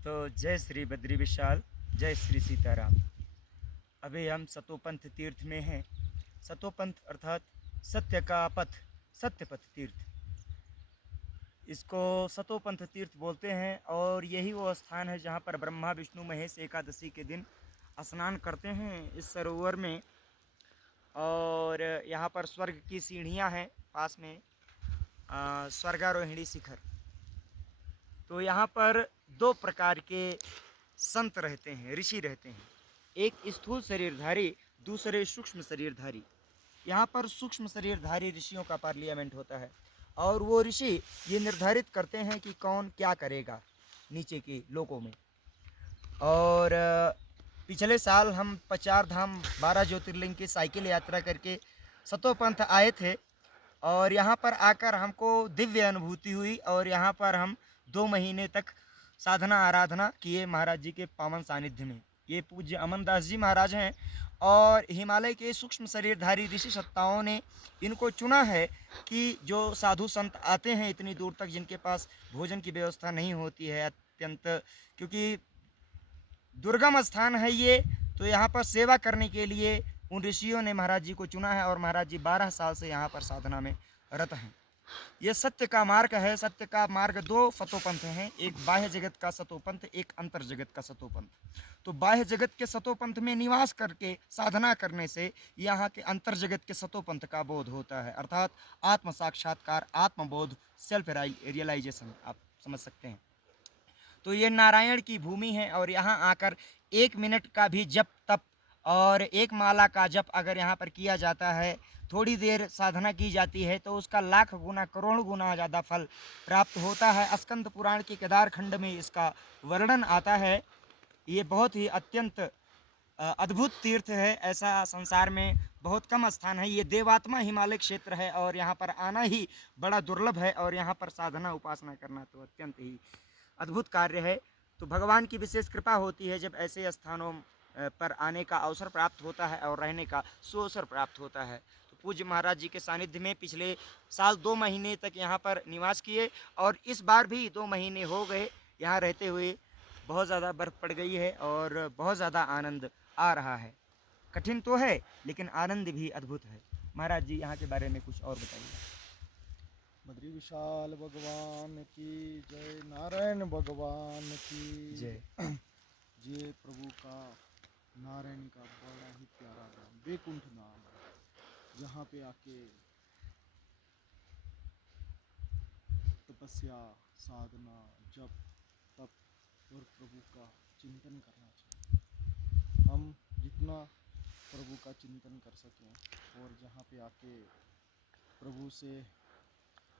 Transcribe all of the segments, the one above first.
तो जय श्री बद्री विशाल, जय श्री सीताराम। अभी हम सतोपंथ तीर्थ में हैं। सतोपंथ अर्थात सत्य का पथ, सत्यपथ तीर्थ। इसको सतोपंथ तीर्थ बोलते हैं और यही वो स्थान है जहाँ पर ब्रह्मा विष्णु महेश एकादशी के दिन स्नान करते हैं इस सरोवर में। और यहाँ पर स्वर्ग की सीढ़ियाँ हैं पास में, स्वर्गारोहिणी शिखर। तो यहाँ पर दो प्रकार के संत रहते हैं, ऋषि रहते हैं। एक स्थूल शरीरधारी, दूसरे सूक्ष्म शरीरधारी। यहाँ पर सूक्ष्म शरीरधारी ऋषियों का पार्लियामेंट होता है और वो ऋषि ये निर्धारित करते हैं कि कौन क्या करेगा नीचे के लोकों में। और पिछले साल हम 50 धाम 12 ज्योतिर्लिंग की साइकिल यात्रा करके सतोपंथ आए थे और यहाँ पर आकर हमको दिव्य अनुभूति हुई। और यहाँ पर हम 2 महीने तक साधना आराधना किए महाराज जी के पावन सानिध्य में। ये पूज्य अमनदास जी महाराज हैं और हिमालय के सूक्ष्म शरीरधारी ऋषि सत्ताओं ने इनको चुना है कि जो साधु संत आते हैं इतनी दूर तक, जिनके पास भोजन की व्यवस्था नहीं होती है अत्यंत, क्योंकि दुर्गम स्थान है ये, तो यहाँ पर सेवा करने के लिए उन ऋषियों ने महाराज जी को चुना है और महाराज जी 12 साल से यहाँ पर साधना में रत हैं। ये सत्य का मार्ग है। सत्य का मार्ग 2 सतोपंथ हैं, एक बाह्य जगत का सतोपंथ, एक अंतर जगत का सतोपंथ। तो बाह्य जगत के सतोपंथ में निवास करके साधना करने से यहाँ के अंतर जगत के सतोपंथ का बोध होता है, अर्थात आत्म साक्षात्कार, आत्मबोध, सेल्फ रियलाइजेशन आप समझ सकते हैं। तो ये नारायण की भूमि है और यहाँ आकर 1 मिनट का भी जप तप और 1 माला का जप अगर यहाँ पर किया जाता है, थोड़ी देर साधना की जाती है, तो उसका लाख गुना करोड़ गुना ज़्यादा फल प्राप्त होता है। स्कंद पुराण के केदार खंड में इसका वर्णन आता है। ये बहुत ही अत्यंत अद्भुत तीर्थ है। ऐसा संसार में बहुत कम स्थान है। ये देवात्मा हिमालय क्षेत्र है और यहाँ पर आना ही बड़ा दुर्लभ है और यहाँ पर साधना उपासना करना तो अत्यंत ही अद्भुत कार्य है। तो भगवान की विशेष कृपा होती है जब ऐसे स्थानों पर आने का अवसर प्राप्त होता है और रहने का सुअवसर प्राप्त होता है। तो पूज्य महाराज जी के सानिध्य में पिछले साल 2 महीने तक यहाँ पर निवास किए और इस बार भी 2 महीने हो गए यहाँ रहते हुए। बहुत ज़्यादा बर्फ़ पड़ गई है और बहुत ज़्यादा आनंद आ रहा है। कठिन तो है लेकिन आनंद भी अद्भुत है। महाराज जी यहाँ के बारे में कुछ और बताइए। बद्री विशाल भगवान की जय, नारायण भगवान की जय। जय। प्रभु का नारायण का बड़ा ही प्यारा नाम बैकुंठ नाम है, जहाँ पे आके तपस्या, साधना, जप तप और प्रभु का चिंतन करना चाहिए। हम जितना प्रभु का चिंतन कर सकें और जहाँ पे आके प्रभु से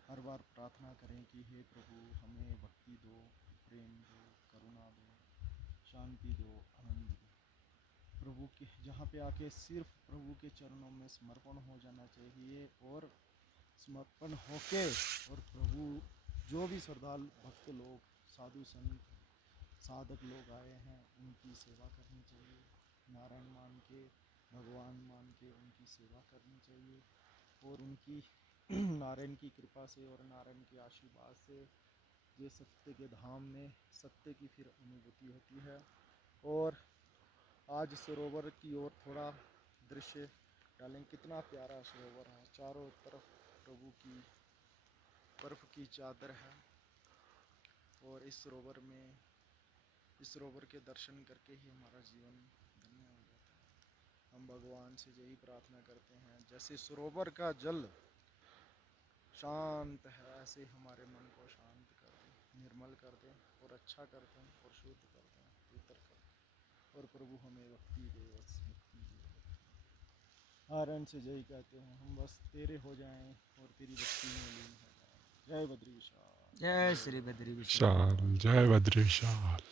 हर बार प्रार्थना करें कि हे प्रभु हमें भक्ति दो, प्रेम दो, करुणा दो, शांति दो, आनंद दो। प्रभु के जहाँ पे आके सिर्फ प्रभु के चरणों में समर्पण हो जाना चाहिए और समर्पण होके और प्रभु जो भी श्रद्धालु भक्त लोग, साधु संत, साधक लोग आए हैं उनकी सेवा करनी चाहिए। नारायण मान के, भगवान मान के उनकी सेवा करनी चाहिए और उनकी नारायण की कृपा से और नारायण के आशीर्वाद से ये सत्य के धाम में सत्य की फिर अनुभूति होती है। और आज सरोवर की ओर थोड़ा दृश्य डालें। कितना प्यारा सरोवर है, चारों तरफ प्रभु की बर्फ की चादर है और इस सरोवर के दर्शन करके ही हमारा जीवन धन्य हो जाता है। हम भगवान से यही प्रार्थना करते हैं, जैसे सरोवर का जल शांत है ऐसे हमारे मन को शांत कर दें, निर्मल कर दें और अच्छा कर दें और शुद्ध कर दें, पवित्र कर दें और प्रभु हमें भक्ति दे, बस मुक्ति दे। नारायण से यही कहते हैं, हम बस तेरे हो जाएं और तेरी भक्ति में लीन हो जाएं। जय बद्री विशाल। जय श्री बद्री विशाल। विशाल, जय बद्री विशाल।